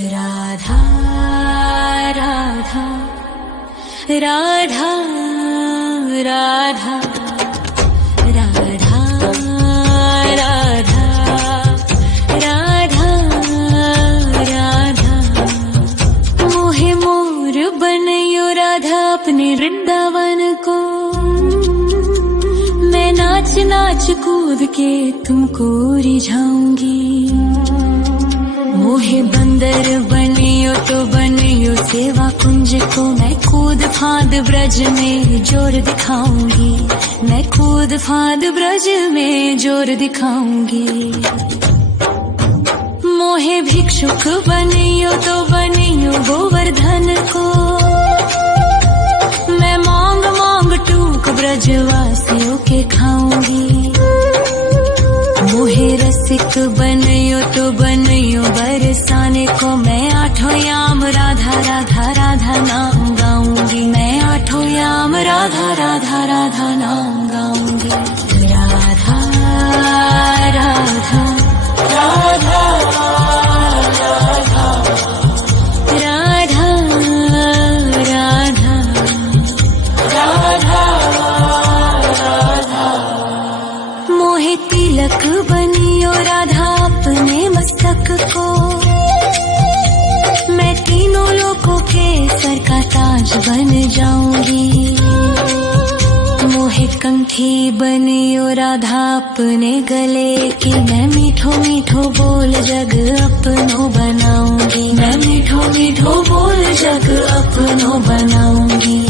राधा राधा राधा राधा राधा राधा राधा राधा मोहे मोर बनयो राधा अपने वृंदावन को। मैं नाच नाच कूद के तुमको रिझाऊंगी। मोहे बंदर बनियो तो बनियो सेवा कुंज को। मैं कूद फांद ब्रज में जोर दिखाऊंगी। मैं कूद फांद ब्रज में जोर दिखाऊंगी। मोहे भिक्षुक बनियो तो बनियो गोवर्धन को। मैं मांग मांग टूक ब्रजवासियों के खाऊंगी। मोहे रसिक बनियो तो बनियो बरसाने को। मैं आठों याम राधा राधा राधा नाम गाऊंगी। मैं आठों याम राधा राधा राधा नाम गाऊंगी। राधा राधा राधा राधा राधा राधा राधा मोहे तिलक बनियो राधा अपने मस्तक को। मैं तीनों लोगों के सर का ताज बन जाऊंगी। मोहे कंठी बनियो राधा अपने गले की। मैं मीठो मीठो बोल जग अपनो बनाऊंगी। मैं मीठो मीठो बोल जग अपनो बनाऊंगी।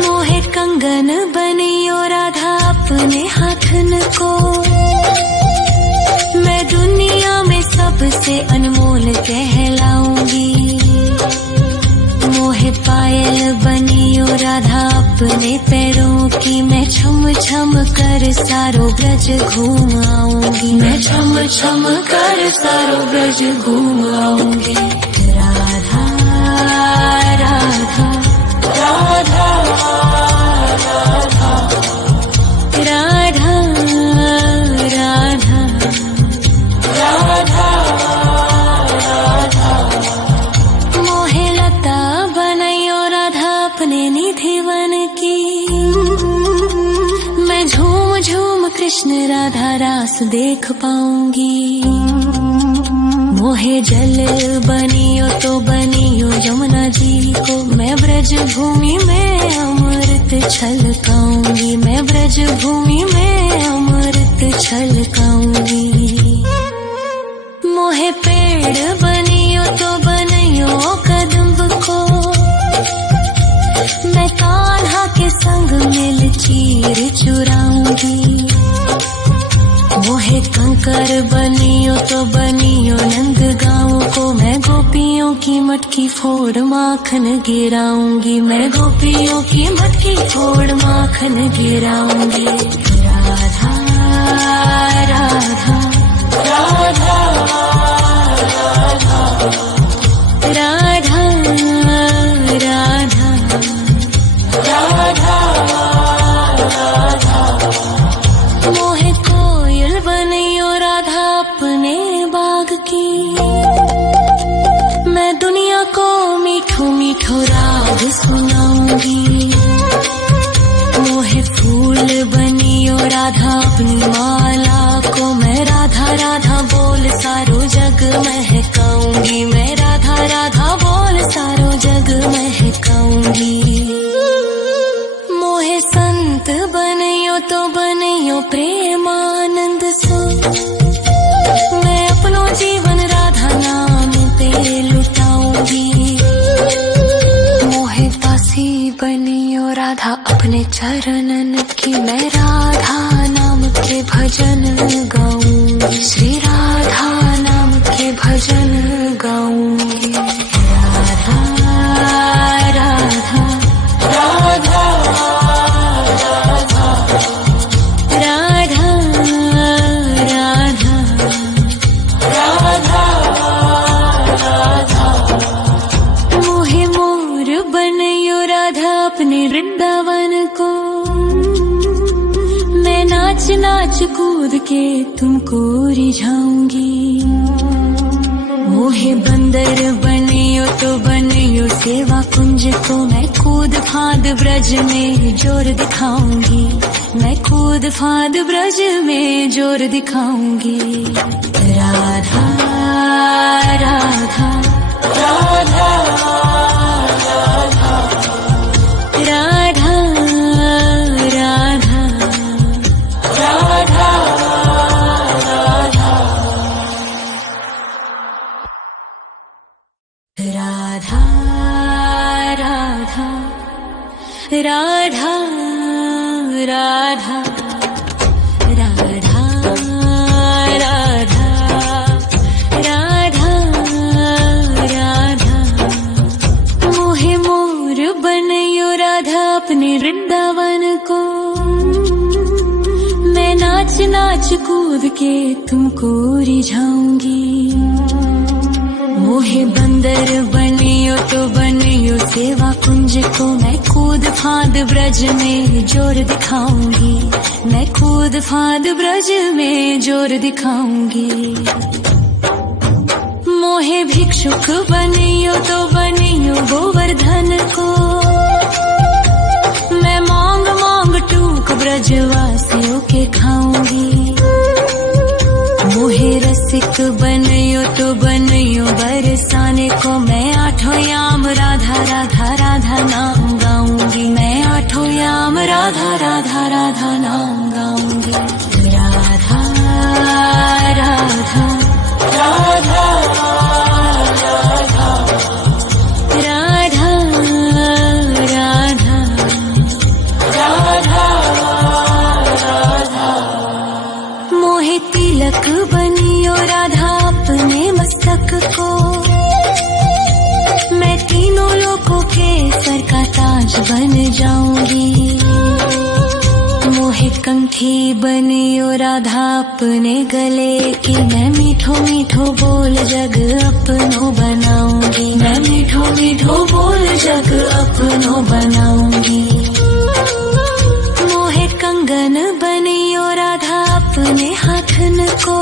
मोहे कंगन बनियो राधा अपने हाथन को। मैं दुनिया में सबसे अनमोल कहलाऊंगी। मोहे पायल बनियो राधा अपने पैरों की। मैं छम छम कर सारो ब्रज घूम आऊंगी। मैं छम छम कर सारो ब्रज घूम आऊंगी। राधा राधा राधा राधा राधा राधा राधा राधा मोहे लता बनयो राधा अपने निधि वन की। मैं झूम झूम कृष्ण राधा रास देख पाऊंगी। मोहे जल बनियो तो बनियो यमुना जी को। मैं ब्रज भूमि में अमृत छलकाऊंगी। मैं ब्रज भूमि में अमृत छलकाऊंगी। मोहे पेड़ बनियो तो बनियो कदम्ब को। मैं कान्हा के संग मिल चीर चुराऊंगी। मोहे कंकर बनियो तो बनियो नंद गाँव को। मैं गोपियों की मटकी फोड़ माखन गिराऊंगी। मैं गोपियों की मटकी फोड़ माखन गिराऊंगी। राधा राधा राधा राधा राधा राधा राधा मोहे कोयल बनियो राधा अपने बाग की। मैं दुनिया को मीठो मीठो राग सुनाऊंगी। मोहे फूल बनियो राधा अपनी माला को। मैं राधा राधा बोल सारो जग महकाऊंगी। मैं राधा राधा बोल सारो जग महकाऊंगी। मोहे संत बनियो तो बनियो प्रेमानंद सो। मैं अपनो जीवन राधा नाम पे लुटाऊंगी। मोहे दासी बनियो राधा अपने चरणन की। मैं राधा नाम के भजन गाऊंगी। श्री राधा नाम के भजन गाऊंगी। राधा राधा राधा राधा राधा राधा राधा राधा मोहे मोर बनयो राधा अपने वृंदावन को। मैं नाच नाच कूद के तुमको रिझाऊंगी। मोहे बंदर बनियो तो बनियो सेवा कुंज को मैं कूद फाद ब्रज में जोर दिखाऊंगी, मैं कूद फाद ब्रज में जोर दिखाऊंगी। राधा राधा राधा राधा राधा राधा राधा राधा राधा राधा राधा राधा राधा राधा मोहे मोर बनयो राधा अपने वृंदावन को, मैं नाच नाच कूद के तुमको रिझाऊंगी। मोहे बंदर बनियो तो बनियो सेवा कुंज को मैं कूद फाद ब्रज में जोर दिखाऊंगी, मैं कूद फाद ब्रज में जोर दिखाऊंगी। मोहे भिक्षुक बनियो तो बनियो गोवर्धन को, मैं मांग मांग टूक ब्रजवासियों के खाऊंगी। मोहे रसिक बनयो तो बनयो बरसाने को, मैं आठों याम राधा राधा राधा नाम गाऊंगी, मैं आठों याम राधा राधा राधा नाम गाऊंगी। राधा राधा राधा राधा राधा राधा राधा मोहे तिलक बनियो राधा अपने मस्तक को, मैं तीनों लोगों के सर का ताज बन जाऊंगी। मोहे कंठी बनियो राधा अपने गले की, मैं मीठो मीठो बोल जग अपनो बनाऊंगी, मैं मीठो मीठो बोल जग अपनो बनाऊंगी। मोहे कंगन बनियो राधा अपने हाथन को,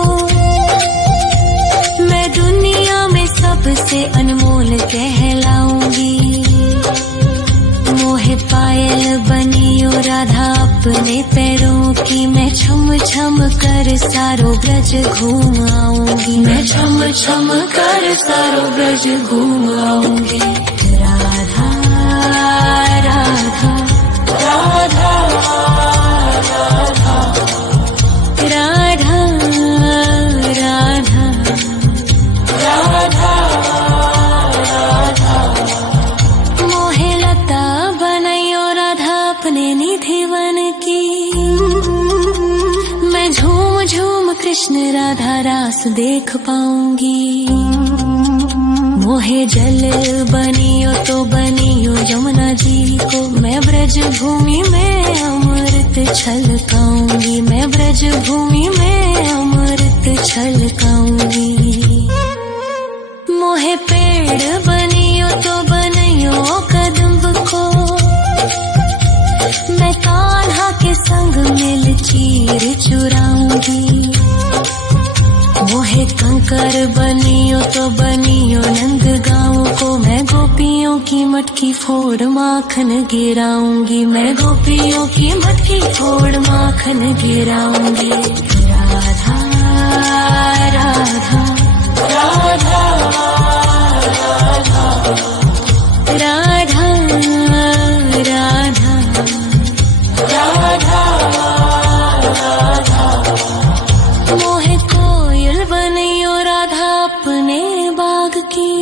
मैं दुनिया में सबसे अनमोल कहलाऊंगी। मोहे पायल बनियो राधा अपने पैरों की, मैं छम छम कर सारो ब्रज घूम आऊंगी, मैं छम छम कर सारो ब्रज घूम आऊंगी। राधा राधा राधा राधा राधा राधा राधा मोहे लता बनयो राधा अपने निधि वन की, मैं झूम झूम कृष्ण राधा रास देख पाऊंगी। मोहे जल बनियो तो बनियो यमुना जी को, मैं ब्रज भूमि में अमृत छलकाऊंगी, मैं ब्रज भूमि में अमृत छलकाऊंगी। मोहे पेड़ बनियो तो बनियो कदम्ब को, मैं कान्हा के संग मिल चीर चुराऊंगी। मोहे कंकर बनियो तो बनियो नंद गाँव को, मैं गोपियों की मटकी फोड़ माखन गिराऊंगी, मैं गोपियों की मटकी फोड़ माखन गिराऊंगी। राधा राधा राधा राधा राधा राधा राधा मोहे कोयल बनियो राधा अपने बाग की,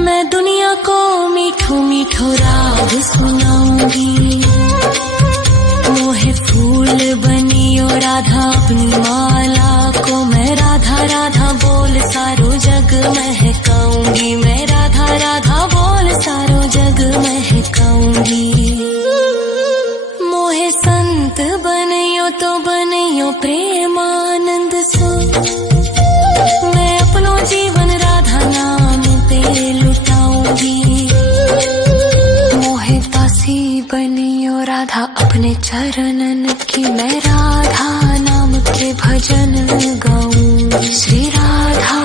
मैं दुनिया को मीठो मीठो राग सुनाऊंगी। मोहे फूल बनियो राधा अपनी माला को, मैं राधा राधा बोल सारो जग महकाऊंगी, मैं राधा राधा बोल सारो जग महकाऊंगी। मोहे संत बनियो तो बनियो प्रेमानंद सो, मैं अपनो जीवन राधा नाम पे लुटाऊंगी। मोहे दासी बनियो राधा अपने चरणन की, मैं राधा नाम के भजन गाऊंगी। श्री राधा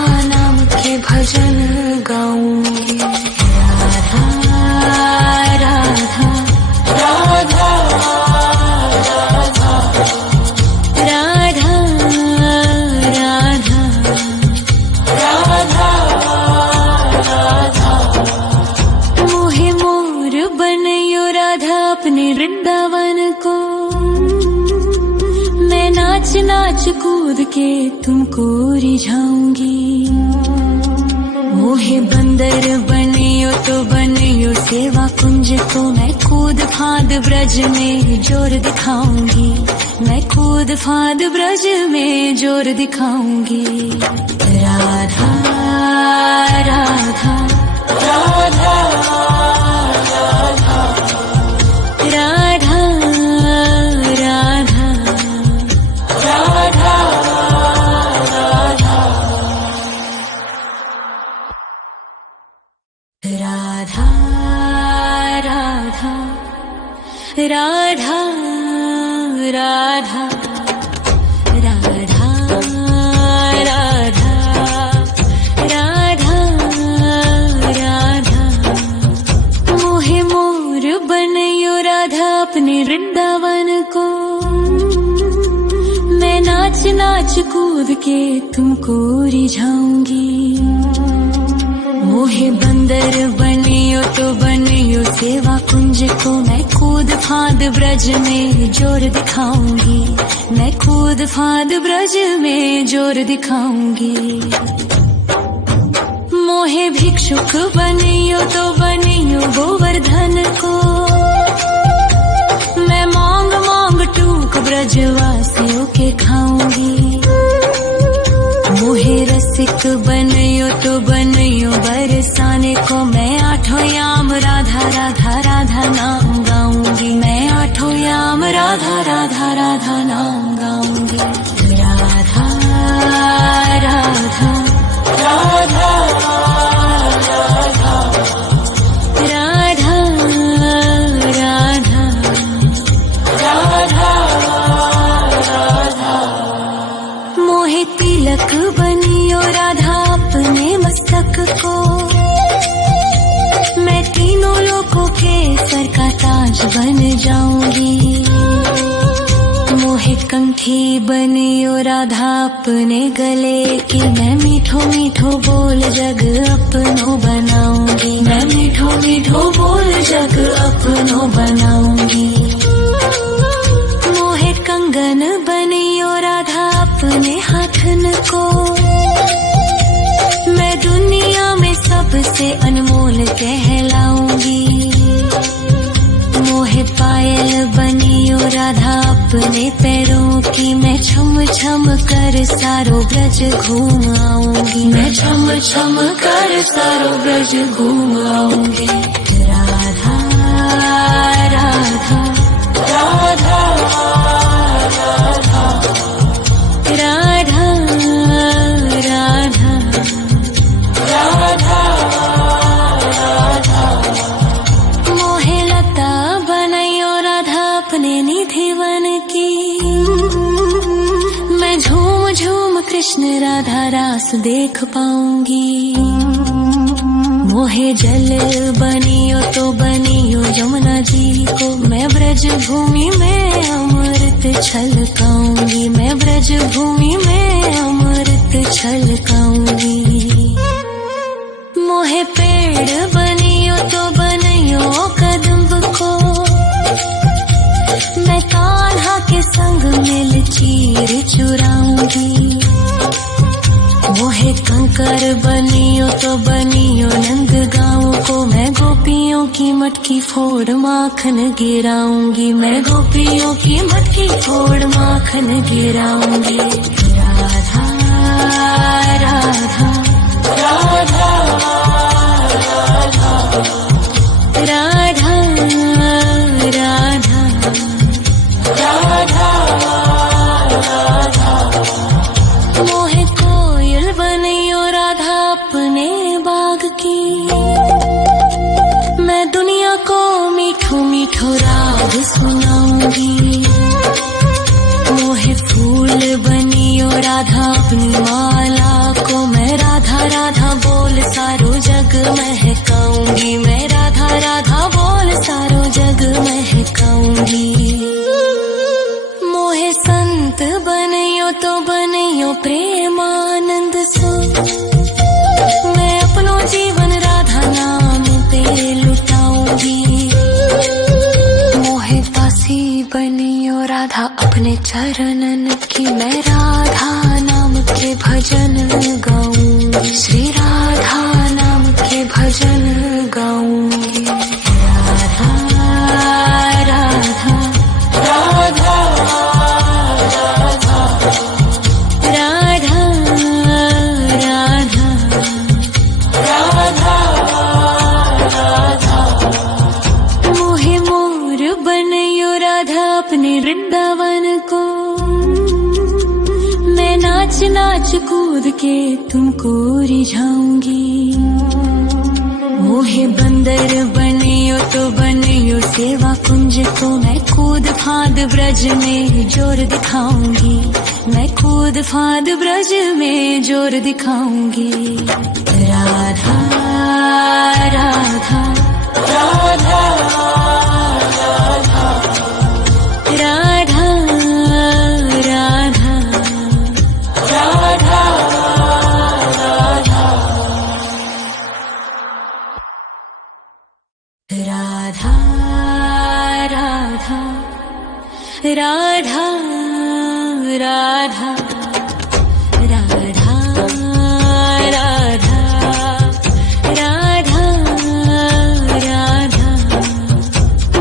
के तुमको रिझाऊंगी। मोहे बंदर बनियो तो बनियो सेवा कुंज को, मैं कूद फांद ब्रज में जोर दिखाऊंगी। मैं कूद फांद ब्रज में जोर दिखाऊंगी। राधा राधा राधा राधा राधा राधा राधा राधा राधा राधा राधा राधा राधा मोहे मोर बनयो राधा अपने वृंदावन को। मैं नाच नाच कूद के तुमको रिझाऊंगी। मोहे बंदर बनियो तो बनियो सेवा कुंज को, मैं कूद फांद ब्रज में जोर दिखाऊंगी। मैं कूद फांद ब्रज में जोर दिखाऊंगी। मोहे भिक्षुक बनियो तो बनियो गोवर्धन को, मैं मांग मांग टूक ब्रजवासियों के खाऊंगी। मोहे रसिक बनियो तो बनियो बरसाने को, मैं आठों याम राधा राधा राधा नाम गाऊंगी। मैं आठों याम राधा राधा राधा नाम गाऊंगी। राधा राधा राधा राधा राधा राधा राधा मोहे तिलक बनियो राधा अपने मस्तक को, मैं तीनों लोगों के सर का ताज बन जाऊंगी। मोहे कंठी बनियो राधा अपने गले की, मैं मीठो मीठो बोल जग अपनो बनाऊंगी। मैं मीठो मीठो बोल जग अपनो बनाऊंगी। मोहे कंगन बनियो राधा अपने हाथन को, मैं दुनिया में सबसे अनमोल कहलाऊंगी। मोहे पायल बनियो राधा अपने पैरों की, मैं छम छम कर सारो ब्रज घूम आऊंगी। मैं छम छम कर सारो ब्रज घूम आऊंगी। राधा राधा राधा राधा राधा राधा राधा राधा मोहे लता बनयो राधा अपने निधिवन की, मैं झूम झूम कृष्ण राधा रास देख पाऊंगी। मोहे जल बनियो तो बनियो यमुना जी को, मैं ब्रज भूमि में अमृत छलकाऊंगी। मैं ब्रज भूमि में अमृत छलकाऊंगी। मोहे पेड़ बनियो तो बनियो कदम्ब को, मैं कान्हा के संग मिल चीर चुराऊंगी। मोहे कंकर बनियो तो बनियो नंद गाँव को, मैं गोपियों की मटकी फोड़ माखन गिराऊंगी। मैं गोपियों की मटकी फोड़ माखन गिराऊंगी। राधा राधा राधा राधा राधा राधा राधा मोहे कोयल बनियो राधा अपने बाग की, मैं दुनिया को मीठो मीठो राग सुनाऊंगी। मोहे फूल बनियो राधा अपनी माला को, मैं राधा राधा बोल सारो जग महकाऊंगी। मैं राधा राधा बोल सारो जग महकाऊंगी। मोहे संत बनियो तो बनियो प्रेमानंद सो, मैं अपनो जीवन राधा नाम पे लुटाऊंगी। मोहे दासी बनियो राधा अपने चरणन की, मैं राधा श्री राधा नाम के भजन गाऊंगी। राधा राधा राधा राधा राधा राधा राधा राधा। मोहे मोर बनयो राधा अपने वृंदावन को, मैं नाच नाच कूद के तुमको रिझाऊंगी। मोहे बंदर बनियो तो बनियो सेवा कुंज को, मैं कूद फांद ब्रज में जोर दिखाऊंगी। मैं कूद फांद ब्रज में जोर दिखाऊंगी। राधा राधा राधा राधा राधा राधा राधा राधा। राधा राधा राधा राधा राधा राधा राधा राधा।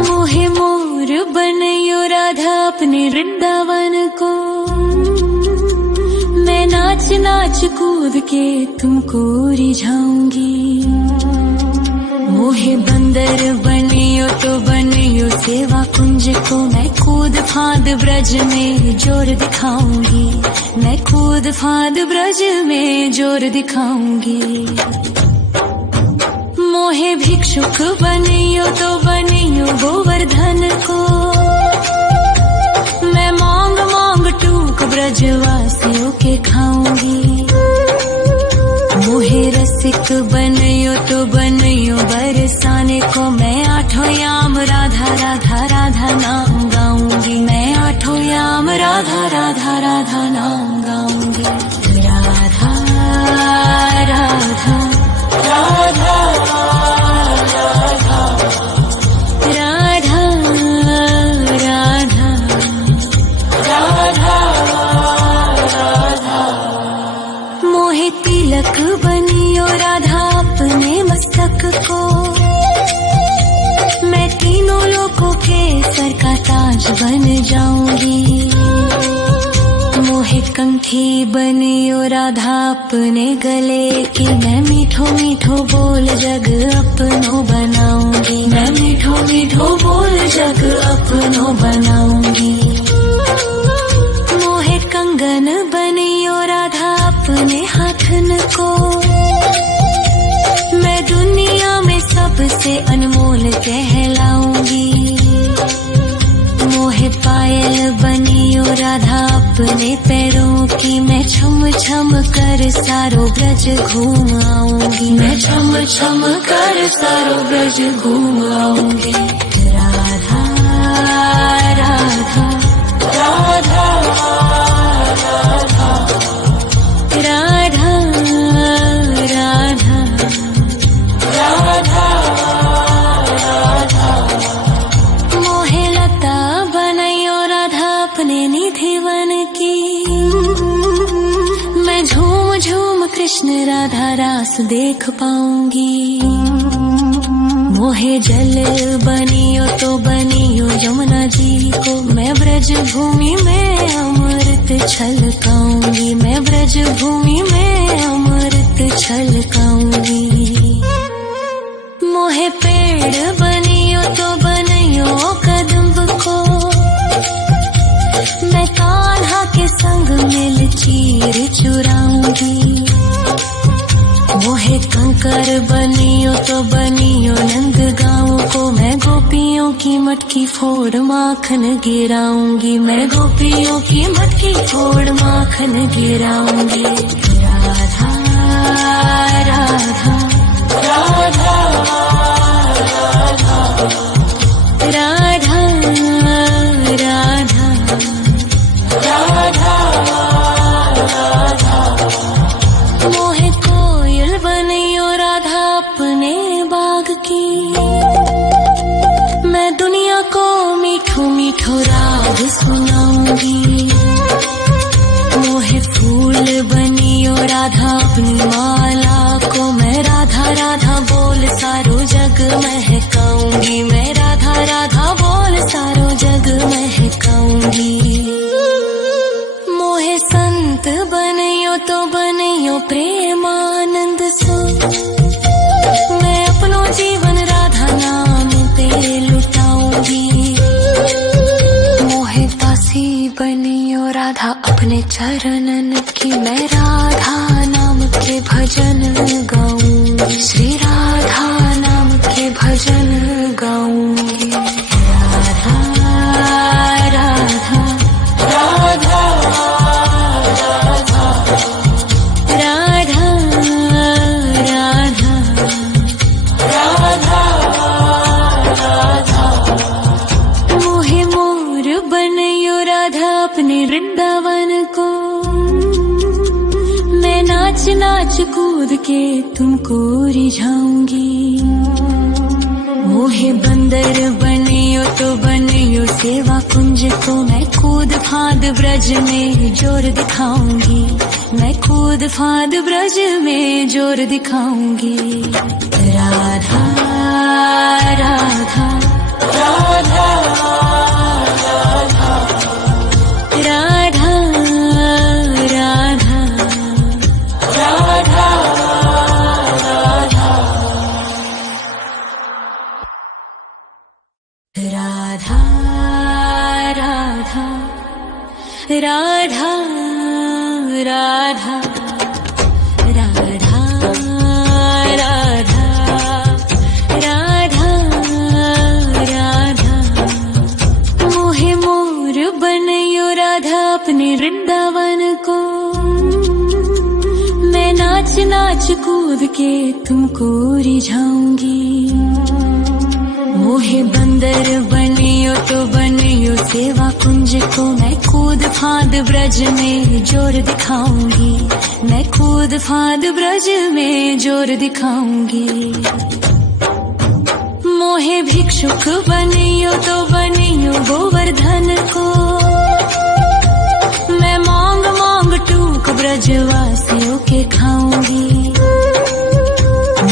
मोहे मोर बनयो राधा अपने वृंदावन को, मैं नाच नाच कूद के तुमको रिझाऊंगी। मोहे बंदर बनियो तो बनियो सेवा कुंज को, मैं कूद फांद ब्रज में जोर दिखाऊंगी। मैं कूद फांद ब्रज में जोर दिखाऊंगी। मोहे भिक्षुक बनियो तो बनियो गोवर्धन को, मैं मांग मांग टूक ब्रजवासियों के खाऊंगी। मोहे रसिक बनयो तो बनयो बरसाने को, मैं आठों याम राधा राधा राधा नाम गाऊंगी। मैं आठों याम राधा राधा राधा नाम गाऊंगी। राधा राधा राधा राधा राधा राधा राधा राधा। मोहे तिलक बनियो राधा अपने मस्तक को, मैं तीनों लोगों के सर का ताज बन जाऊंगी। मोहे कंठी बनियो राधा अपने गले की, मैं मीठो मीठो बोल जग अपनो बनाऊंगी। मैं मीठो मीठो बोल जग अपनो बनाऊंगी। मोहे कंगन बनियो राधा अपने हाथन को, मैं दुनिया में सबसे अनमोल कहलाऊंगी। मोहे पायल बनियो राधा अपने पैरों की, मैं छम छम कर सारो ब्रज घूम आऊंगी। मैं छम छम कर सारो ब्रज घूम आऊंगी। राधा राधा राधा राधा राधा राधा राधा राधा। मोहे लता बनयो राधा अपने निधिवन की, मैं झूम झूम कृष्ण राधा रास देख पाऊंगी। मोहे जल बनियो तो बनियो यमुना जी को, मैं ब्रज भूमि में अमृत छलकाऊंगी। मैं ब्रज भूमि में अमृत छलकाऊंगी। मोहे पेड़ बनियो तो बनियो कदम्ब को, मैं कान्हा के संग मिल चीर चुराऊंगी। मोहे कंकर बनियो तो बनियो नंद गाँव को, मैं गोपियों की मटकी फोड़ माखन गिराऊंगी। मैं गोपियों की मटकी फोड़ माखन गिराऊंगी। राधा राधा राधा राधा राधा राधा राधा राधा। मोहे कोयल बनियो राधा अपने बाग की, मैं दुनिया को मीठो मीठो राग सुनाऊंगी। मोहे फूल बनियो राधा अपनी माला को मैं राधा राधा बोल सारो जग महकाऊंगी, मैं राधा राधा बोल सारो जग महकाऊंगी। मोहे संत बनियो तो बनियो प्रेमानंद सो, मैं अपनो जीवन राधा नाम पे लुटाऊंगी। मोहे दासी बनियो राधा अपने चरणन की, मैं राधा नाम के भजन गाऊंगी, श्री राधा नाम के भजन गाऊंगी। राधा राधा राधा राधा राधा राधा मोहे मोर बनियो राधा अपने वृंदावन को, मैं नाच नाच कूद के तुमको रिझाऊंगी। मोहे बंदर बनियो तो बनियो सेवा कुंज को, मैं कूद फांद ब्रज में जोर दिखाऊंगी, मैं कूद फांद ब्रज में जोर दिखाऊंगी। राधा राधा राधा राधा राधा राधा राधा राधा राधा राधा राधा राधा राधा राधा राधा मोहे मोर बनियो राधा अपने वृंदावन को, मैं नाच नाच कूद के तुमको रिझाऊंगी। मोहे बंदर बनियो तो बनियो सेवा कुंज को, मैं कूद फांद ब्रज में जोर दिखाऊंगी, मैं कूद फांद ब्रज में जोर दिखाऊंगी। मोहे भिक्षुक बनियो तो बनियो गोवर्धन को, मैं मांग मांग टूक ब्रजवासियों के खाऊंगी।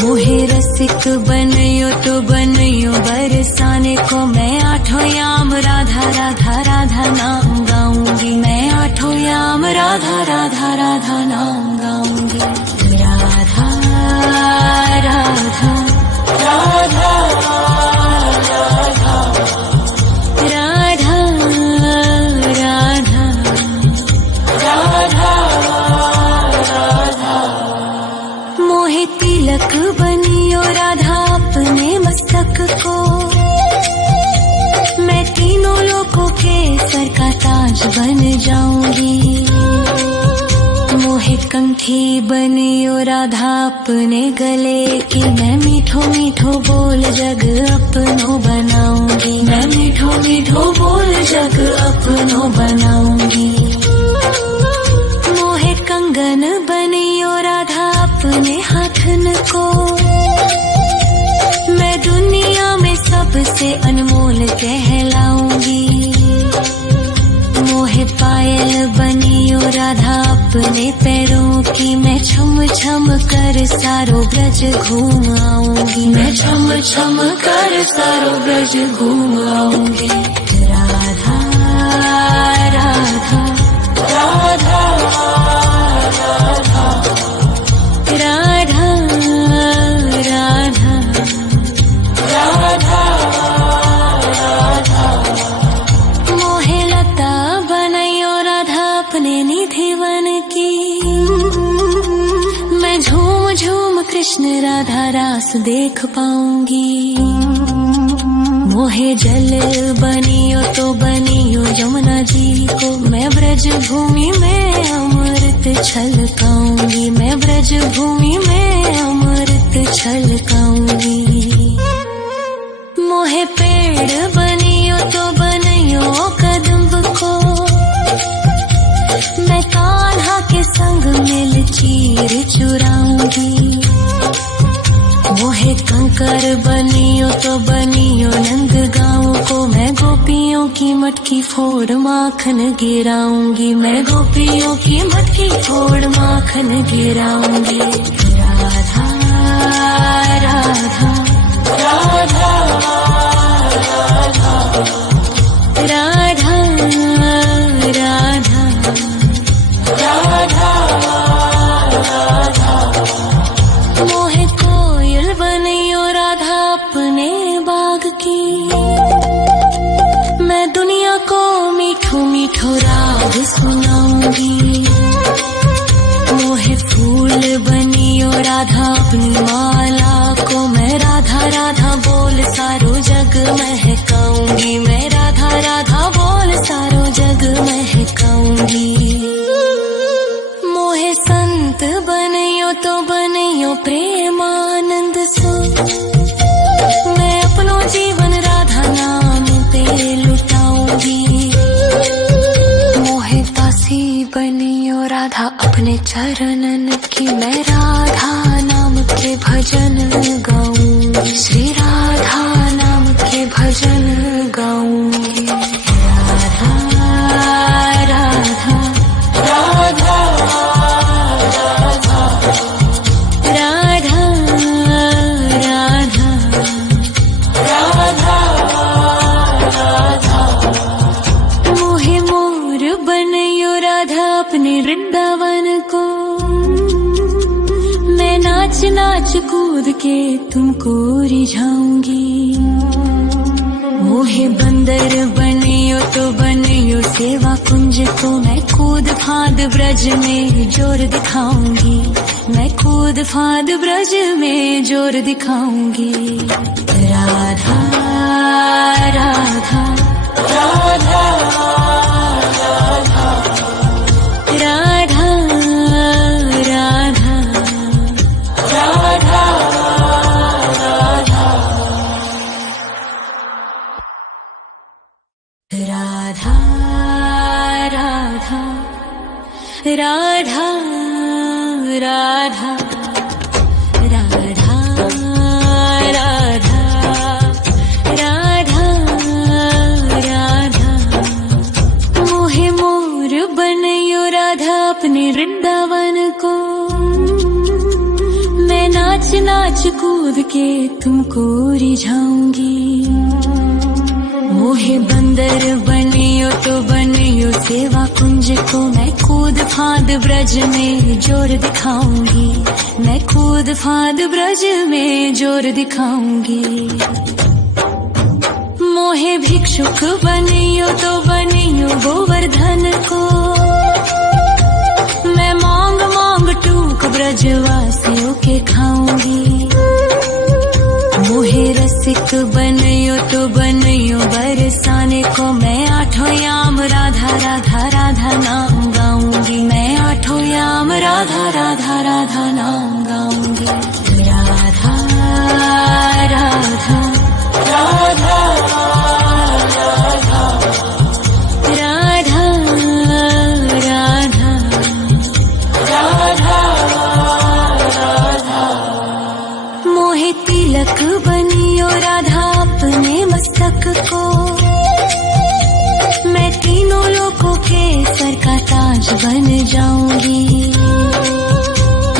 मोहे रसिक बनियो तो बनियो बरसाने को, मैं आठों याम राधा राधा राधा नाम गाऊंगी, मैं आठों याम राधा राधा राधा नाम गाऊंगी। राधा राधा राधा राधा राधा राधा राधा मोहे तिलक बनियो राधा अपने मस्तक को, मैं तीनों लोगों के सर का ताज बन जाऊंगी। मोहे कंठी बनियो राधा अपने गले की, मैं मीठो मीठो बोल जग अपनो बनाऊंगी, मैं मीठो मीठो बोल जग अपनो बनाऊंगी। मोहे कंगन बनियो राधा अपने हाथन को, मैं दुनिया में सबसे अनमोल कहलाऊंगी। मोहे पायल बनियो राधा अपने पैरों की, मैं छम छम कर सारो ब्रज घूम आऊंगी, मैं छम छम कर सारो ब्रज घूम आऊंगी। राधा राधा राधा राधा राधा राधा राधा राधा मोहे लता बनयो राधा अपने निधिवन की, मैं झूम झूम कृष्ण राधा रास देख पाऊंगी। मोहे जल बनियो तो बनियो यमुना जी को, मैं ब्रज भूमि में अमृत छलकाऊंगी, मैं ब्रज भूमि में अमृत छलकाऊंगी। मोहे पेड़ बनियो तो बनियो कदम्ब को, मैं कान्हा के संग मिल चीर चुराऊंगी। मोहे कंकर बनियो तो बनियो नंद गाँव को मैं गोपियों की मटकी फोड़ माखन गिराऊंगी, मैं गोपियों की मटकी फोड़ माखन गिराऊंगी। राधा राधा राधा राधा राधा राधा राधा मोहे कोयल बनियो राधा अपने बाग की, मैं दुनिया को मीठो मीठो राग सुनाऊंगी। मोहे फूल बनियो राधा अपनी माला को, मैं राधा राधा बोल सारो जग महकाऊंगी, मैं राधा राधा बोल सारो जग महकाऊंगी। मोहे संत बनियो तो बनियो प्रेमानंद सो, मैं अपनो जीवन राधा नाम पे लुटाऊंगी। मोहे दासी बनियो राधा अपने चरणन की, मैं राधा नाम के भजन गाऊंगी, श्री राधा नाम के भजन गाऊंगी। राधा राधा राधा राधा राधा राधा मोहे मोर बनियो राधा अपने वृंदावन को, मैं नाच नाच कूद के तुमको रिझाऊंगी। मोहे बंदर बनियो तो बनियो सेवा कुंज को, मैं कूद फांद ब्रज में जोर दिखाऊंगी, मैं कूद फांद ब्रज में जोर दिखाऊंगी। राधा राधा राधा राधा राधा राधा राधा राधा राधा राधा राधा राधा राधा राधा मोहे मोर बनियो राधा अपने वृंदावन को, मैं नाच नाच कूद के तुमको रिझाऊंगी। मोहे बंदर बनियो तो बनियो सेवा कुंज को, मैं कूद फांद ब्रज में जोर दिखाऊंगी, मैं कूद फांद ब्रज में जोर दिखाऊंगी। मोहे भिक्षुक बनियो तो बनियो गोवर्धन को, मैं मांग मांग टूक ब्रजवासियों के खाऊंगी। मोहे रसिक बनियो तो बनियो बरसाने को, मैं आठों याम राधा राधा राधा नाम गाऊंगी, मैं आठों याम राधा राधा राधा नाम गाऊंगी। राधा राधा राधा राधा राधा राधा राधा राधा मोहे तिलक बनियो राधा अपने मस्तक को, मैं तीनों लोगों के सर का ताज बन जाऊंगी।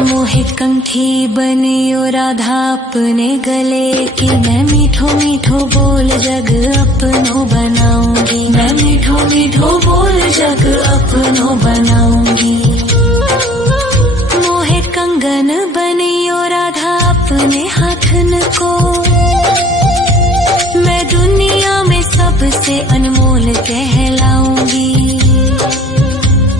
मोहे कंठी बनियो राधा अपने गले की, मैं मीठो मीठो बोल जग अपनो बनाऊंगी, मैं मीठो मीठो बोल जग अपनो बनाऊंगी। मोहे कंगन बनियो राधा अपने हाथन को, मैं दुनिया में सबसे अनमोल कहलाऊंगी।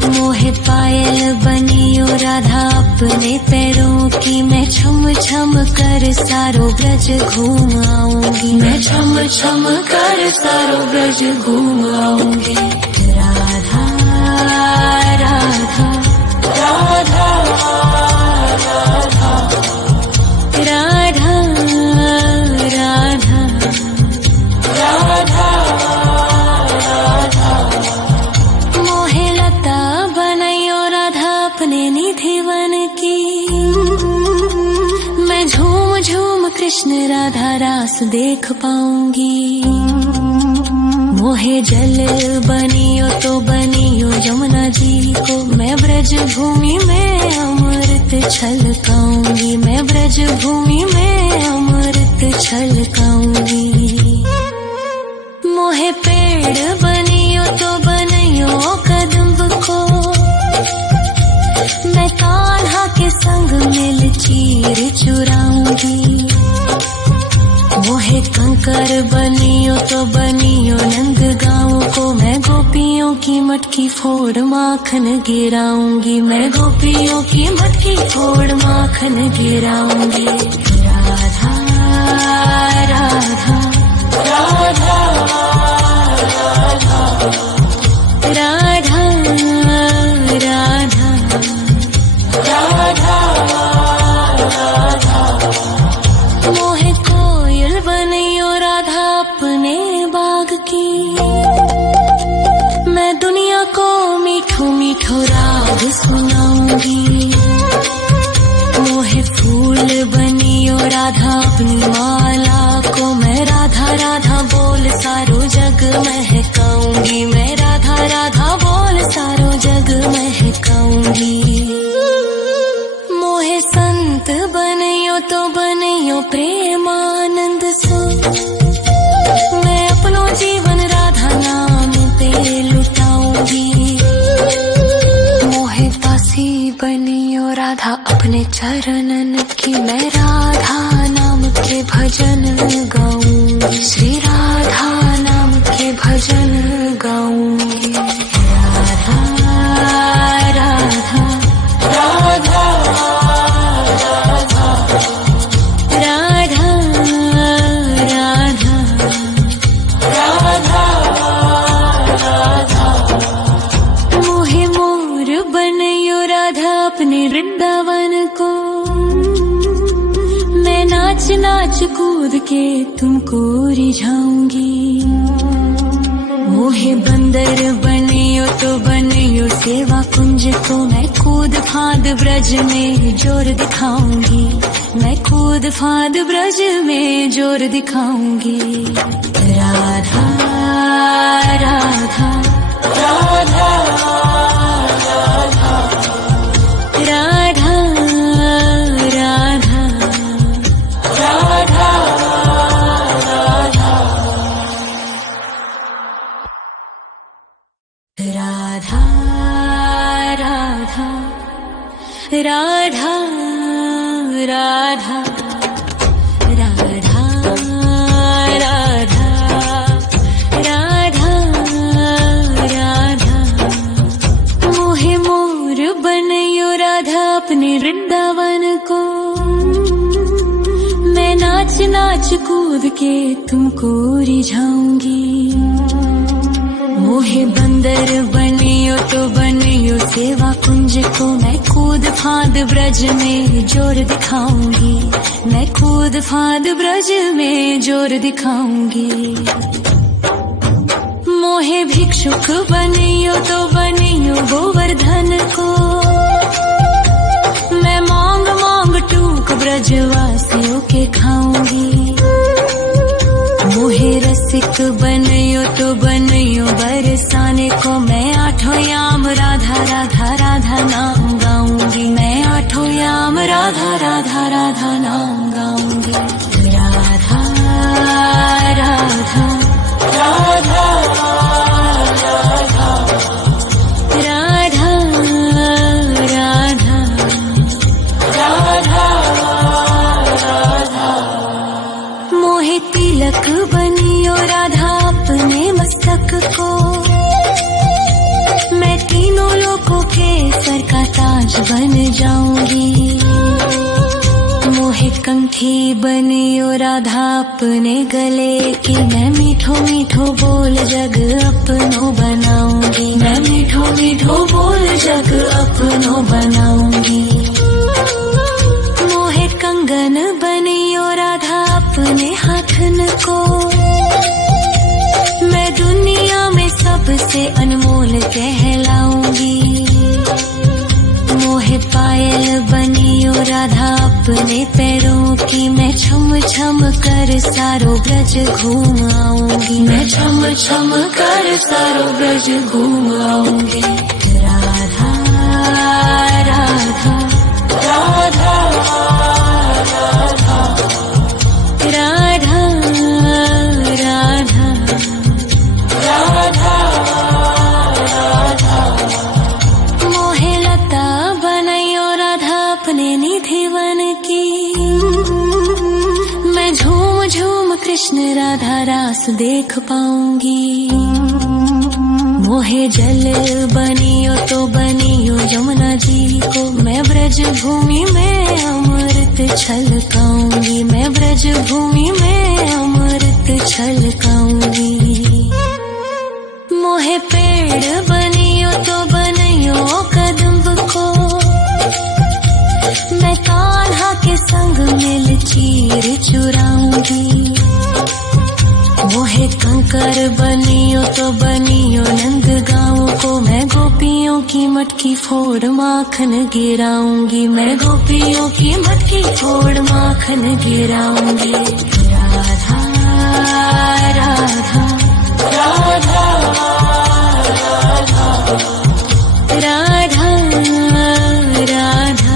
मोहे पायल बनियो राधा अपने पैरों की, मैं छम छम कर सारो ब्रज घूम आऊंगी, मैं छम छम कर सारो ब्रज घूम आऊंगी। राधा राधा राधा राधा राधा राधा राधा राधा मोहे लता बनैयो राधा अपने निधिवन की, मैं झूम झूम कृष्ण राधा रास देख पाऊंगी। मोहे जल बनियो तो बनियो यमुना जी को, मैं ब्रज भूमि में अमृत छलकाऊंगी, मैं ब्रज भूमि में अमृत छलकाऊंगी। मोहे पेड़ बनियो तो बनियो कदम्ब को, मैं कान्हा के संग मिल चीर चुराऊंगी। मोहे कंकर बनियो तो बनियो नंद गाँव को, मैं गोपियों की मटकी फोड़ माखन गिराऊंगी, मैं गोपियों की मटकी फोड़ माखन गिराऊंगी। राधा राधा राधा राधा राधा राधा राधा। मोहे कोयल बनियो राधा अपने बाग की, मैं दुनिया को मीठो मीठो राग सुनाऊंगी। मोहे फूल बनियो राधा अपनी माला को, मैं राधा राधा बोल सारो जग महकाऊंगी, मैं राधा राधा बोल सारो जग महकाऊंगी। मोहे संत बनियो तो बनियो प्रेमानंद सो, मैं अपनो जीवन राधा नाम पे लुटाऊंगी। मोहे दासी बनियो राधा अपने चरणन की, मैं राधा नाम के भजन गाऊंगी, श्री राधा नाम के भजन गाऊंगी। राधा राधा राधा राधा राधा राधा राधा। मोहे मोर बनियो राधा अपने वृंदावन को, मैं नाच नाच कूद के तुमको रिझाऊंगी। मोहे बंदर बनियो तो बनियो सेवा कुंज को, मैं कूद फांद ब्रज में जोर दिखाऊंगी, मैं कूद फांद ब्रज में जोर दिखाऊंगी। राधा राधा राधा राधा राधा राधा राधा राधा। राधा राधा राधा राधा राधा राधा राधा राधा। मोहे मोर बनियो राधा अपने वृंदावन को, मैं नाच नाच कूद के तुमको रिझाऊंगी। मोहे बंदर बनियो तो बनियो सेवा कुंज को, मैं कूद फांद ब्रज में जोर दिखाऊंगी, मैं कूद फांद ब्रज में जोर दिखाऊंगी। मोहे भिक्षुक बनियो तो बनियो गोवर्धन को, मैं मांग मांग टूक ब्रजवासियों के खाऊंगी। मोहे रसिक बनियो तो बनियो बरसाने को, मैं आठों याम राधा राधा राधा नाम गाऊंगी, मैं आठों याम राधा राधा राधा नाम गाऊंगी। राधा राधा राधा राधा राधा राधा राधा। मोहे तिलक बनियो राधा अपने मस्तक को, मैं तीनों लोगों के सर का ताज बन जाऊंगी। मोहे कंठी बनियो राधा अपने गले की, मैं मीठो मीठो बोल जग अपनो बनाऊंगी, मैं मीठो मीठो बोल जग अपनो बनाऊंगी। मोहे कंगन बनियो राधा अपने हाथन को, मैं दुनिया में सबसे अनमोल कहलाऊंगी। मोहे पायल पायल बनियो राधा अपने पैरों की। मैं छम छम कर सारो ब्रज घूम आऊंगी, मैं छम छम कर सारो ब्रज घूम आऊंगी। राधा राधा राधा राधा राधा राधा राधा। मोहे लता बनायो राधा अपने निधि वन की। मैं झूम झूम कृष्ण राधा रास देख पाऊंगी। मोहे जल बनियो तो बनियो यमुना जी को। मैं ब्रज भूमि में अमृत छलकाऊंगी, मैं ब्रज भूमि में अमृत छलकाऊंगी। मोहे पेड़ बनियो तो बनियो कदम्ब को। मैं कान्हा के संग मिल चीर चुराऊंगी। मोहे कंकर बनियो तो बनियो नंद गाँव को। मैं गोपियों की मटकी फोड़ माखन गिराऊंगी, मैं गोपियों की मटकी फोड़ माखन गिराऊंगी। राधा राधा राधा राधा राधा राधा राधा।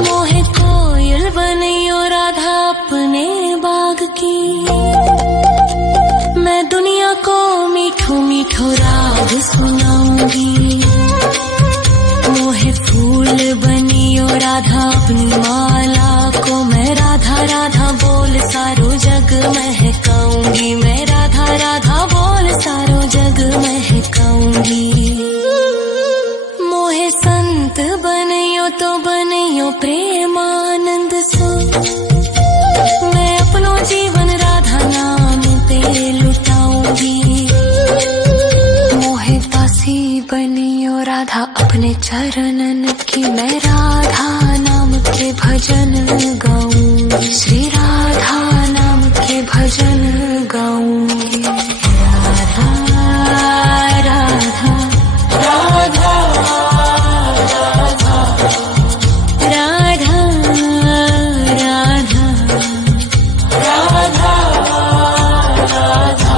मोहे कोयल बनियो राधा अपने बाग की। मैं दुनिया को मीठो मीठो राग सुनाऊंगी। मोहे फूल बनियो राधा अपनी माला को। मैं राधा राधा बोल सारो जग महकाऊंगी, मैं राधा राधा बोल सारो जग महकाऊंगी। मोहे संत बनियो तो बनियो प्रेमानंद सो। मैं अपनो जीवन राधा नाम पे लुटाऊंगी। मोहे दासी बनियो राधा अपने चरणन की। मैं राधा नाम के भजन गाऊंगी, श्री राधा नाम के भजन गाऊंगी। राधा राधा राधा राधा राधा राधा राधा।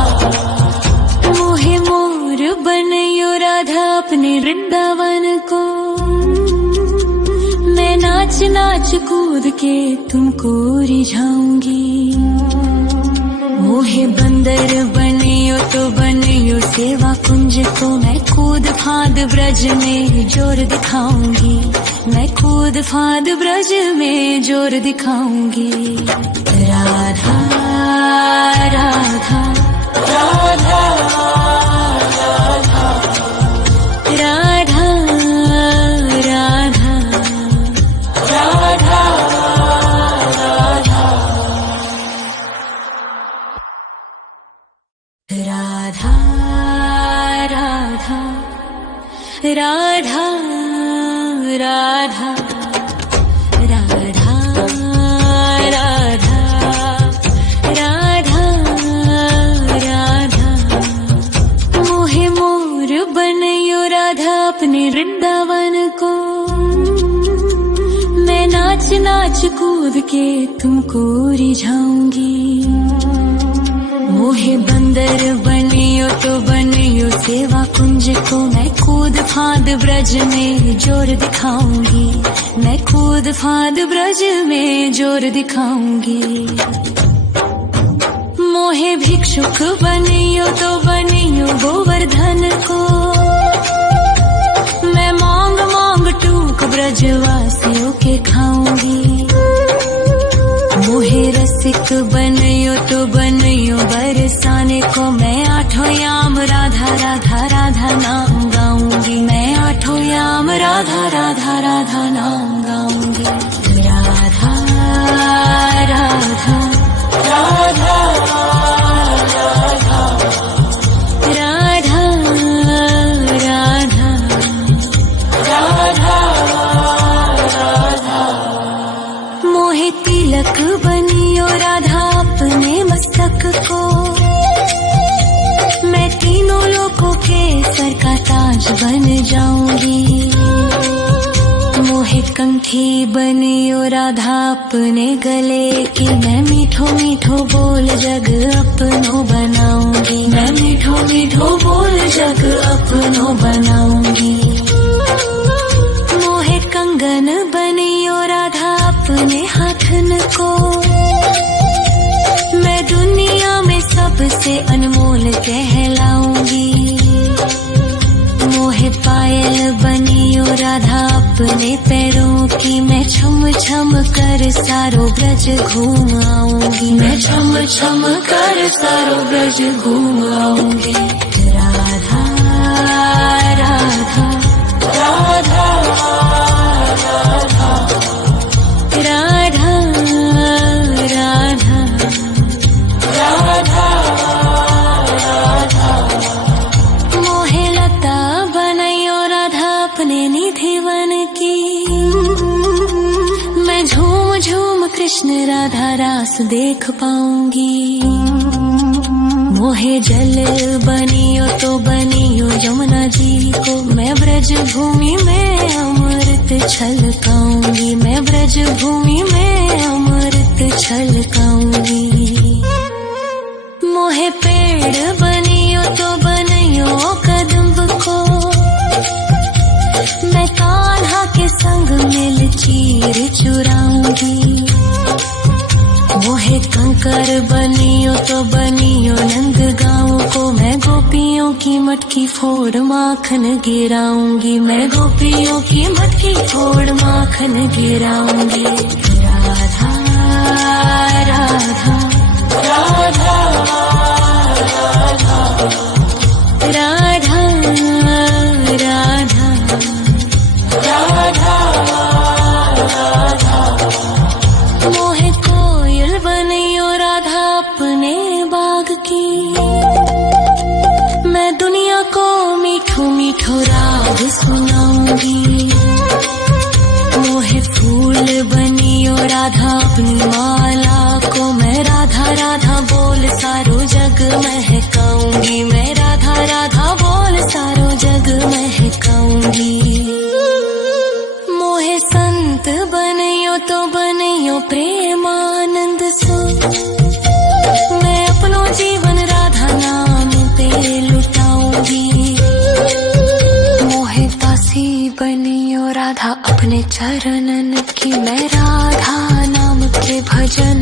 मोहे मोर बनियो राधा अपने वृंदावन को। मैं नाच नाच कूद के तुमको रिझाऊंगी। मोहे बंदर बनियो तो बनियो सेवा कुंज को। मैं कूद फांद ब्रज में जोर दिखाऊंगी, मैं कूद फांद ब्रज में जोर दिखाऊंगी। राधा राधा राधा राधा राधा राधा राधा राधा राधा राधा राधा राधा राधा राधा राधा राधा। मोहे मोर बनियो राधा अपने वृंदावन को। मैं नाच नाच कूद के तुमको रिझाऊंगी। मोहे बंदर बनियो तो बनियो सेवा कुंज को। मैं कूद फांद ब्रज में जोर दिखाऊंगी, मैं कूद फांद ब्रज में जोर दिखाऊंगी। मोहे भिक्षुक बनियो तो बनियो गोवर्धन को। मैं मांग मांग टूक ब्रजवासियों के खाऊंगी। मोहे रसिक बनियो तो बनियो बरसाने को। मैं आठों याम राधा राधा राधा नाम गाऊंगी, मैं आठों याम राधा राधा राधा नाम गाऊंगी। राधा राधा राधा राधा राधा राधा राधा राधा। मोहे तिलक बनियो राधा अपने मस्तक को। मैं तीनों लोगों के सर का ताज बन जाऊंगी। मोहे कंठी बनियो राधा अपने गले की, मैं मीठो मीठो बोल जग अपनो बनाऊंगी। मैं मीठो मीठो बोल जग अपनो बनाऊंगी। मोहे कंगन बनियो राधा अपने हाथन को, मैं दुनिया में सबसे अनमोल कहलाऊंगी। मोहे पायल बनियो राधा अपने पैरों की, मैं छम छम कर सारो ब्रज घूम आऊंगी। मैं छम छम कर सारो ब्रज घूम आऊंगी। राधा राधा राधा राधा राधा राधा राधा। मोहे लता बनायो राधा अपने निधि वन की, मैं झूम झूम कृष्ण राधा रास देख पाऊंगी। मोहे जल बनियो तो बनियो यमुना जी को, मैं ब्रज भूमि में अमृत छलकाऊंगी। मैं ब्रज भूमि में अमृत छलकाऊंगी। मोहे पेड़ बनियो तो बनियो कदम्ब को, मैं कान्हा के संग मिल चीर चुराऊंगी। मोहे कंकर बनियो तो बनियो नंद गाँव को, मैं गोपियों की मटकी फोड़ माखन गिराऊंगी। मैं गोपियों की मटकी फोड़ माखन गिराऊंगी। राधा राधा राधा राधा राधा राधा राधा। मोहे कोयल बनियो राधा अपने बाग की, मैं दुनिया को मीठो मीठो राग सुनाऊंगी। मोहे फूल बनियो राधा अपनी माला को, मैं राधा राधा बोल सारो जग महकाऊंगी। मैं राधा राधा बोल सारो जग महकाऊंगी। मोहे संत बनियो तो बनियो प्रेमानंद सो, मैं अपनो जीवन राधा नाम पे लुटाऊंगी। मोहे दासी बनियो राधा अपने चरणन की, मैं राधा नाम के भजन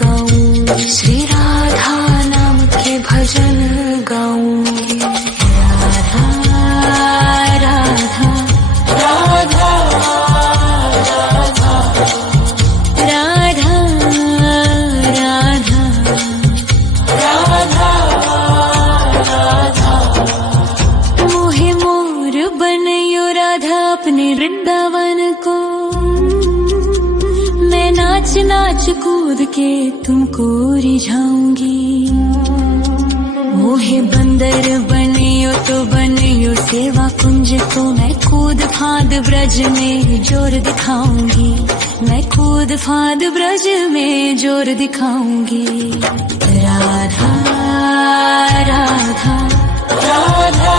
गाऊंगी। श्री राधा नाम के भजन गाऊंगी। राधा राधा राधा राधा राधा राधा राधा। मोहे मोर बनियो राधा अपने वृंदावन को, मैं नाच नाच कूद के तुमको रिझाऊंगी। मोहे बंदर बनियो तो बनियो सेवा कुंज को, मैं कूद फांद ब्रज में जोर दिखाऊंगी। मैं कूद फांद ब्रज में जोर दिखाऊंगी। राधा राधा राधा राधा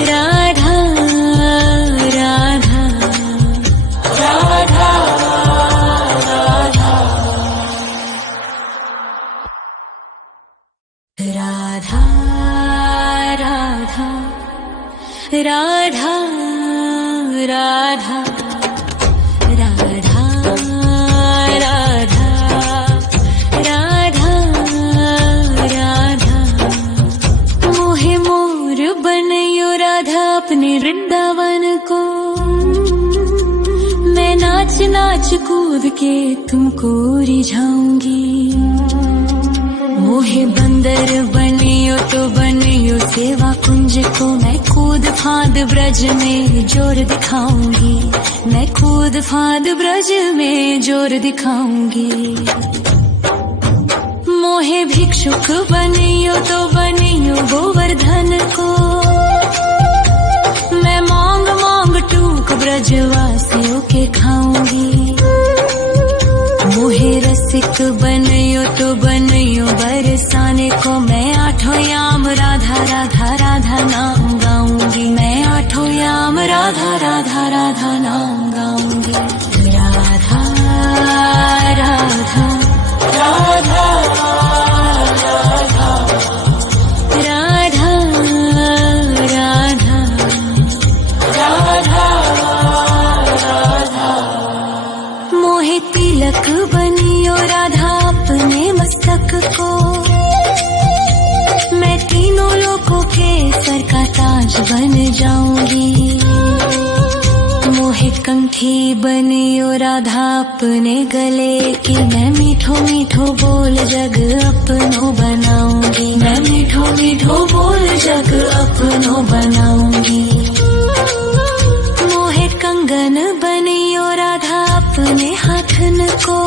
राधा राधा राधा राधा राधा राधा राधा राधा राधा राधा। मोहे मोर बनियो राधा अपने वृंदावन को, मैं नाच नाच कूद के तुमको रिझाऊंगी। मोहे बंदर बनियो तो बनियो सेवा कुंज को, मैं कूद फांद ब्रज में जोर दिखाऊंगी। मैं कूद फांद ब्रज में जोर दिखाऊंगी। मोहे भिक्षुक बनियो तो बनियो गोवर्धन को, मैं मांग मांग टूक ब्रजवासियों के खाऊंगी। मोहे रसिक बनियो तो बनियो बरसाने को, मैं आठों तिलक बनियो राधा अपने मस्तक को, मैं तीनों लोगों के सर का ताज बन जाऊंगी। मोहे कंठी बनियो राधा अपने गले की, मैं मीठो मीठो बोल जग अपनो बनाऊंगी, मैं मीठो मीठो बोल जग अपनो बनाऊंगी। मोहे कंगन बनियो राधा अपने हाथन को,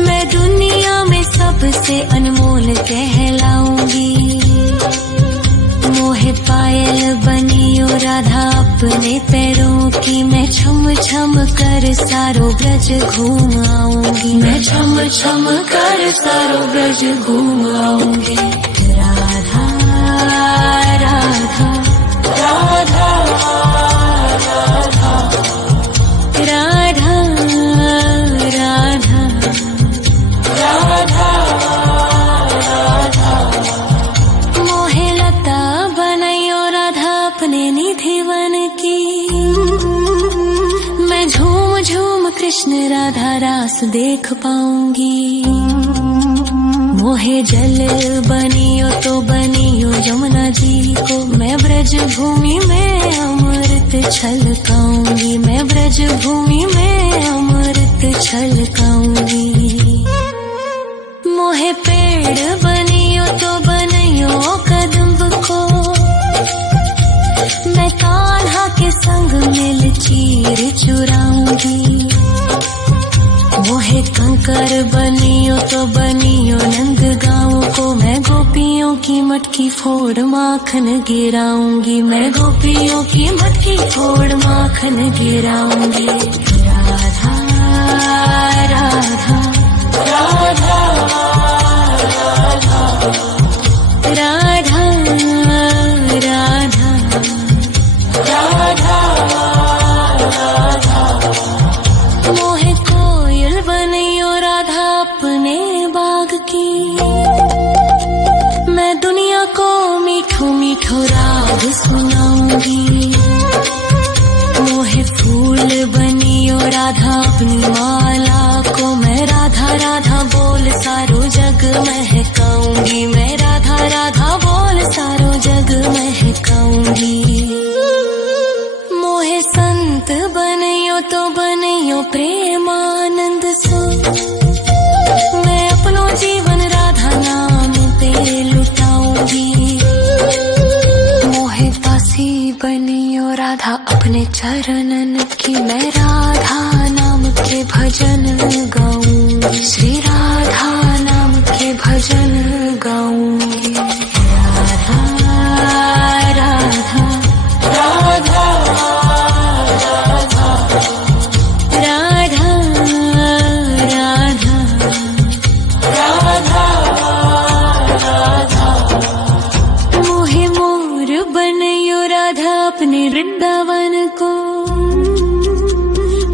मैं दुनिया में सबसे अनमोल कहलाऊंगी। मोहे पायल बनियो राधा अपने पैरों की, मैं छम छम कर सारो ब्रज घूम आऊंगी, मैं छम छम कर सारो ब्रज घूम आऊंगी। राधा राधा राधा राधा राधा राधा राधा राधा। मोहे लता बनायो राधा अपने निधिवन की, मैं झूम झूम कृष्ण राधा रास देख पाऊंगी। मोहे जल बनियो तो बनियो यमुना जी को, मैं ब्रज भूमि में अमृत छलकाऊंगी, मैं ब्रज भूमि में अमृत छलकाऊंगी। मोहे पेड़ बनियो तो बनियो कदम्ब को, मैं कान्हा के संग मिल चीर चुराऊंगी। मोहे कंकर बनियो तो बनियो नंद गाँव को, मैं गोपियों की मटकी फोड़ माखन गिराऊंगी, मैं गोपियों की मटकी फोड़ माखन गिराऊंगी। राधा राधा राधा राधा राधा राधा राधा। मोहे कोयल बनियो राधा अपने बाग की, मैं दुनिया को मीठो मीठो राग सुनाऊंगी। मोहे फूल बनियो राधा अपनी माला को, मैं राधा राधा बोल सारो जग महकाऊंगी, मैं राधा राधा बोल सारो जग महकाऊंगी। मोहे संत बनियो तो बनियो प्रेमानंद सो, मैं अपनो जीवन राधा नाम पे लुटाऊंगी। मोहे दासी बनियो राधा अपने चरणन की, मैं राधा नाम के भजन गाऊंगी, श्री राधा नाम के भजन गाऊंगी। राधा राधा राधा राधा राधा राधा राधा राधा। मोहे मोर बनियो राधा अपने वृंदावन को,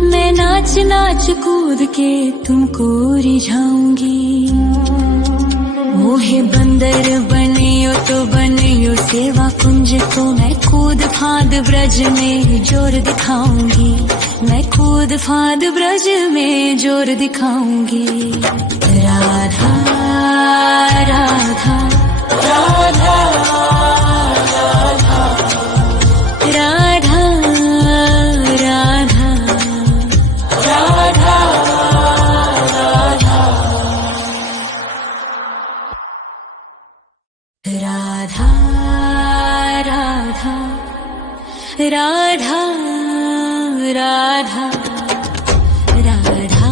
मैं नाच नाच कूद के तुमको रिझाऊंगी। मोहे बंदर बनियो तो बनियो सेवा कुंज को, मैं कूद फांद ब्रज में जोर दिखाऊंगी, मैं कूद फांद ब्रज में जोर दिखाऊंगी। राधा राधा राधा राधा राधा राधा राधा राधा राधा राधा राधा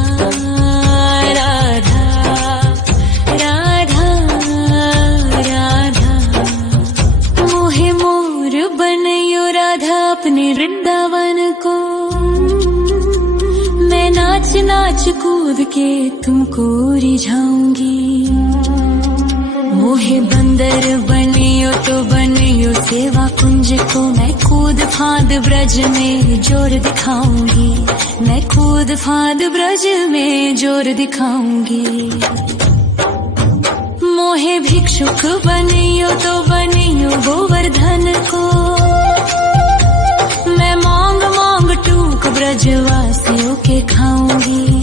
राधा राधा राधा राधा। मोहे मोर बनियो राधा अपने वृंदावन को, मैं नाच नाच कूद के तुमको रिझाऊंगी। मोहे बंदर बनियो तो बनियो सेवा कुंज को, मैं कूद फांद ब्रज में जोर दिखाऊंगी, मैं कूद फांद ब्रज में जोर दिखाऊंगी। मोहे भिक्षुक बनियो तो बनियो गोवर्धन को, मैं मांग मांग टूक ब्रजवासियों के खाऊंगी।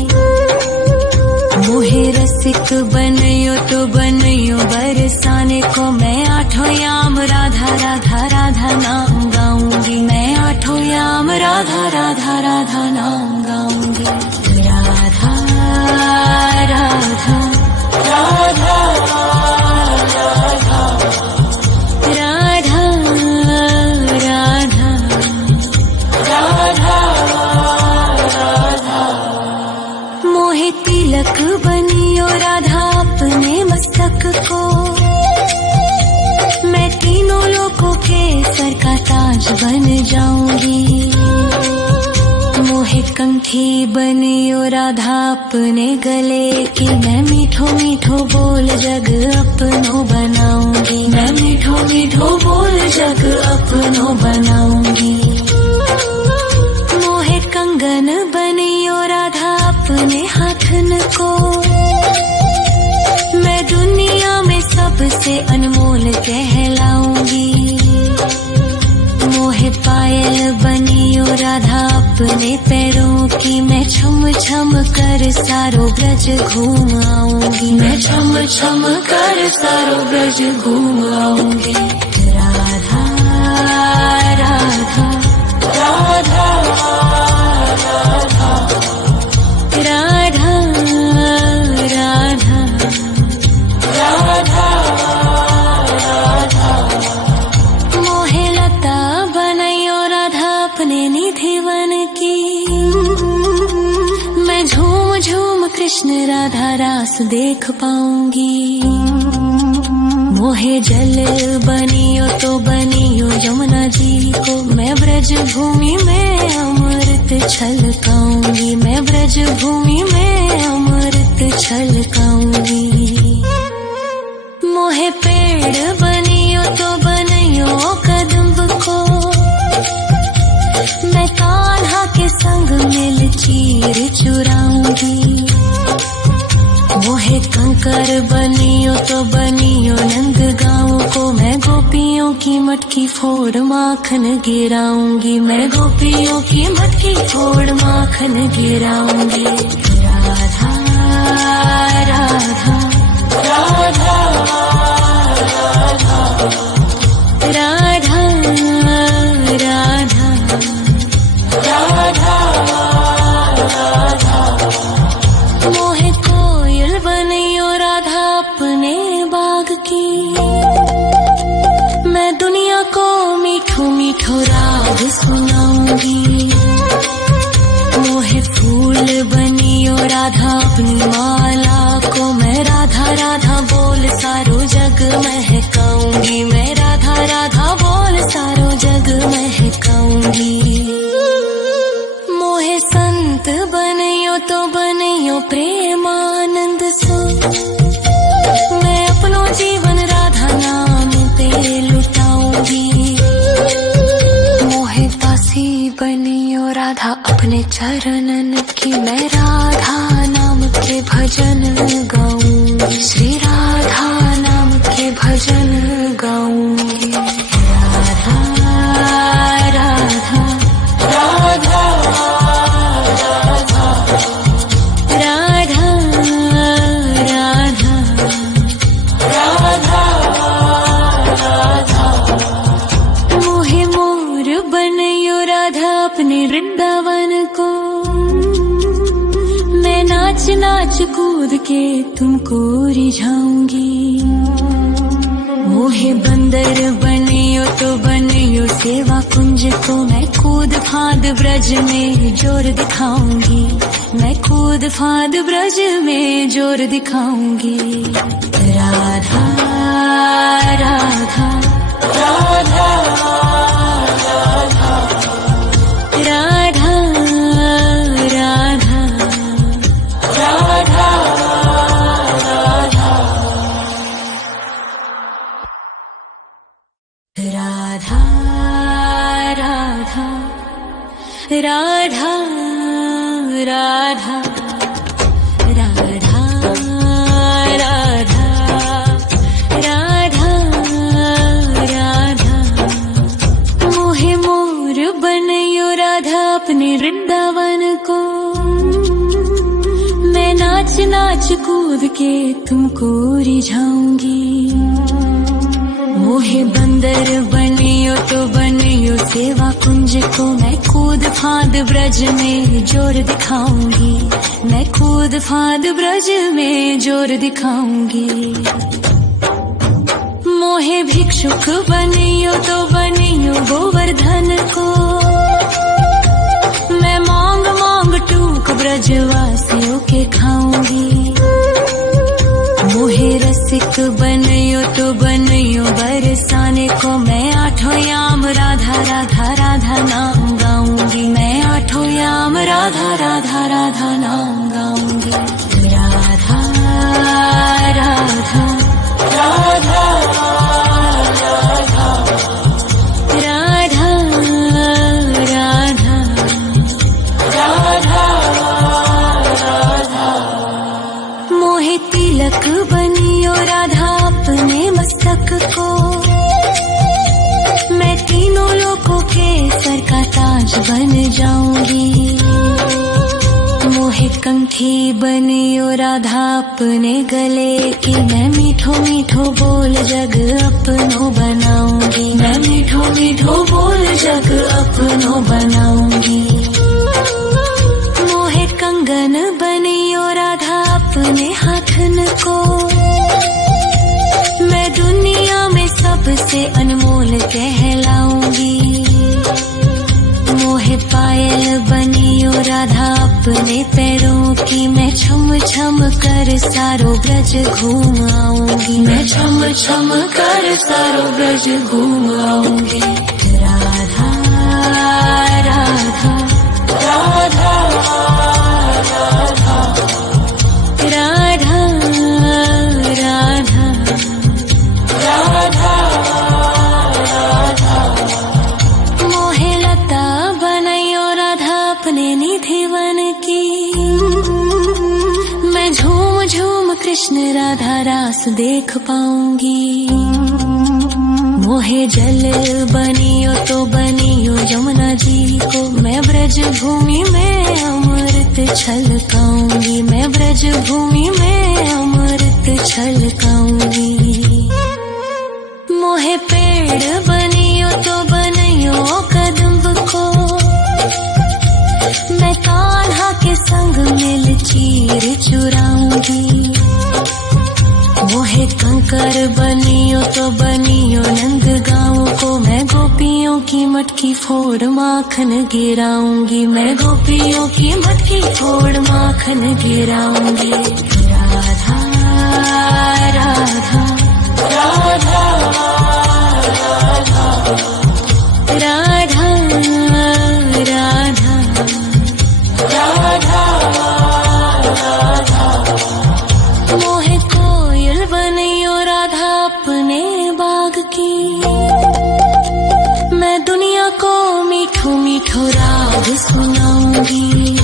ब्रज बन जाऊंगी। मोहे कंठी बनियो राधा अपने गले की, मैं मीठो मीठो बोल जग अपनो बनाऊंगी। मैं मीठो मीठो बोल जग अपनो बनाऊंगी। मोहे कंगन बनियो राधा अपने हाथन को, मैं दुनिया में सबसे अनमोल कहलाऊंगी। मोहे पायल बनियो राधा अपने पैरों की, मैं छम छम कर सारो ब्रज घूम आऊंगी। मैं छम छम कर सारो ब्रज घूम आऊंगी। राधा राधा राधा राधा राधा राधा राधा। मोहे लता बनायो राधा अपने निधिवन की, मैं झूम झूम कृष्ण राधा रास देख पाऊंगी। मोहे जल बनियो तो बनियो यमुना जी को, मैं ब्रज भूमि में अमृत छलकाऊंगी। मैं ब्रज भूमि में अमृत छलकाऊंगी। मोहे पेड़ बनियो तो बनियो कदम्ब को, मैं कान्हा के संग मिल चीर चुराऊंगी। मोहे कंकर बनियो तो बनियो नंद गाँव को, मैं गोपियों की मटकी फोड़ माखन गिराऊंगी। मैं गोपियों की मटकी फोड़ माखन गिराऊंगी। राधा राधा राधा राधा राधा राधा राधा। मोहे कोयल बनियो राधा अपने बाग की, मैं दुनिया को मीठो मीठो राग सुनाऊंगी। मोहे फूल बनियो राधा अपनी माला को, मैं राधा राधा बोल सारो जग महकाऊंगी। मैं राधा राधा बोल सारो जग महकाऊंगी। मोहे संत बनियो तो बनियो प्रेमानंद सो, मैं अपनो जीवन राधा नाम पे लुटाऊंगी। मोहे दासी बनियो राधा अपने चरणन की, मैं राधा नाम के भजन गाऊंगी। श्री राधा नाम के भजन गाऊंगी। राधा राधा राधा राधा राधा राधा राधा। मोहे मोर बनियो राधा अपने वृंदावन को, मैं नाच नाच कूद के तुमको रिझाऊंगी। मोहे बंदर बनियो तो बनियो सेवा कुंज को, मैं कूद फांद ब्रज में जोर दिखाऊंगी। मैं कूद फांद ब्रज में जोर दिखाऊंगी। राधा राधा राधा राधा राधा राधा राधा राधा राधा राधा राधा राधा राधा राधा राधा। मोहे मोर बनियो राधा अपने वृंदावन को, मैं नाच नाच कूद के तुमको रिझाऊंगी। मोहे बंदर बनियो तो बनियो सेवा कुंज को, मैं कूद फांद ब्रज में जोर दिखाऊंगी। मैं कूद फांद ब्रज में जोर दिखाऊंगी। मोहे भिक्षुक बनियो तो बनियो गोवर्धन को, मैं मांग मांग टूक ब्रजवासियों के खाऊंगी। मोहे रसिक बनियो तो बनियो बरसाने को, मैं आठों याम राधा राधा मीठी बनियो राधा अपने गले की, मैं मीठो मीठो बोल जग अपनो बनाऊंगी, मैं मीठो मीठो बोल जग अपनो बनाऊंगी। मोहे कंगन बनियो राधा अपने हाथन को, मैं दुनिया में सबसे अनमोल कहलाऊंगी। मोहे पायल बनियो राधा अपने पैरों की, मैं छम छम कर सारो ब्रज घूम आऊंगी, मैं छम छम कर सारो ब्रज घूम आऊंगी। राधा राधा राधा राधा राधा राधा राधा। मोहे लता बनायो राधा अपने निधि वन की, मैं झूम झूम कृष्ण राधा रास देख पाऊंगी। मोहे जल बनियो तो बनियो यमुना जी को, मैं ब्रज भूमि में अमृत छलकाऊंगी, मैं ब्रज भूमि में अमृत छलकाऊंगी। मोहे पेड़ बनियो तो बनियो कदम्ब को, मैं कान्हा के संग मिल चीर चुराऊंगी। मोहे कंकर बनियो तो बनियो नंद गाँव को, मैं गोपियों की मटकी फोड़ माखन गिराऊंगी, मैं गोपियों की मटकी फोड़ माखन गिराऊंगी। राधा राधा राधा राधा राधा राधा राधा। मोहे कोयल बनियो राधा अपने बाग की, मैं दुनिया को मीठो मीठो राग सुनाऊंगी।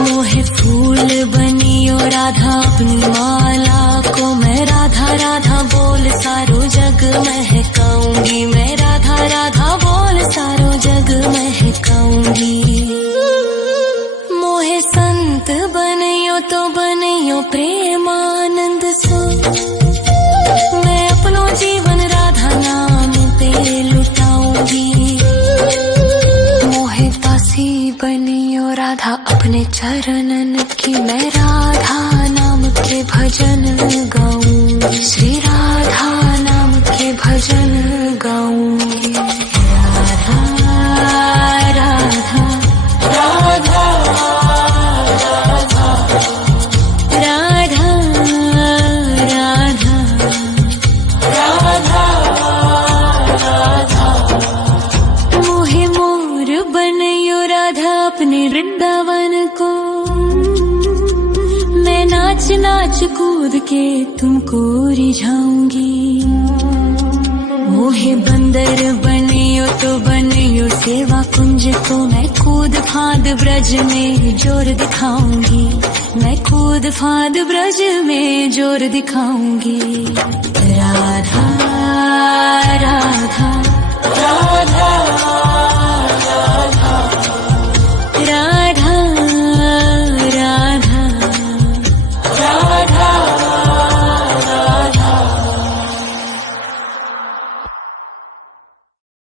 मोहे फूल बनियो राधा अपनी माला को, मैं राधा राधा बोल सारो जग महकाऊंगी, मैं राधा राधा बोल सारो जग महकाऊंगी। मोहे संत बनियो तो बनियो प्रेमानंद सो, मैं अपनो जीवन राधा नाम पे लुटाऊंगी। मोहे दासी बनियो राधा अपने चरणन की, मैं राधा नाम के भजन गाऊंगी, श्री राधा नाम के भजन गाऊंगी। राधा राधा राधा राधा राधा राधा राधा। मोहे मोर बनियो राधा अपने वृंदावन को, मैं नाच नाच कूद के तुमको रिझाऊंगी। मोहे बंदर बनियो तो बनियो सेवा कुंज को, मैं कूद फांद ब्रज में जोर दिखाऊंगी, मैं कूद फांद ब्रज में जोर दिखाऊंगी। राधा राधा राधा राधा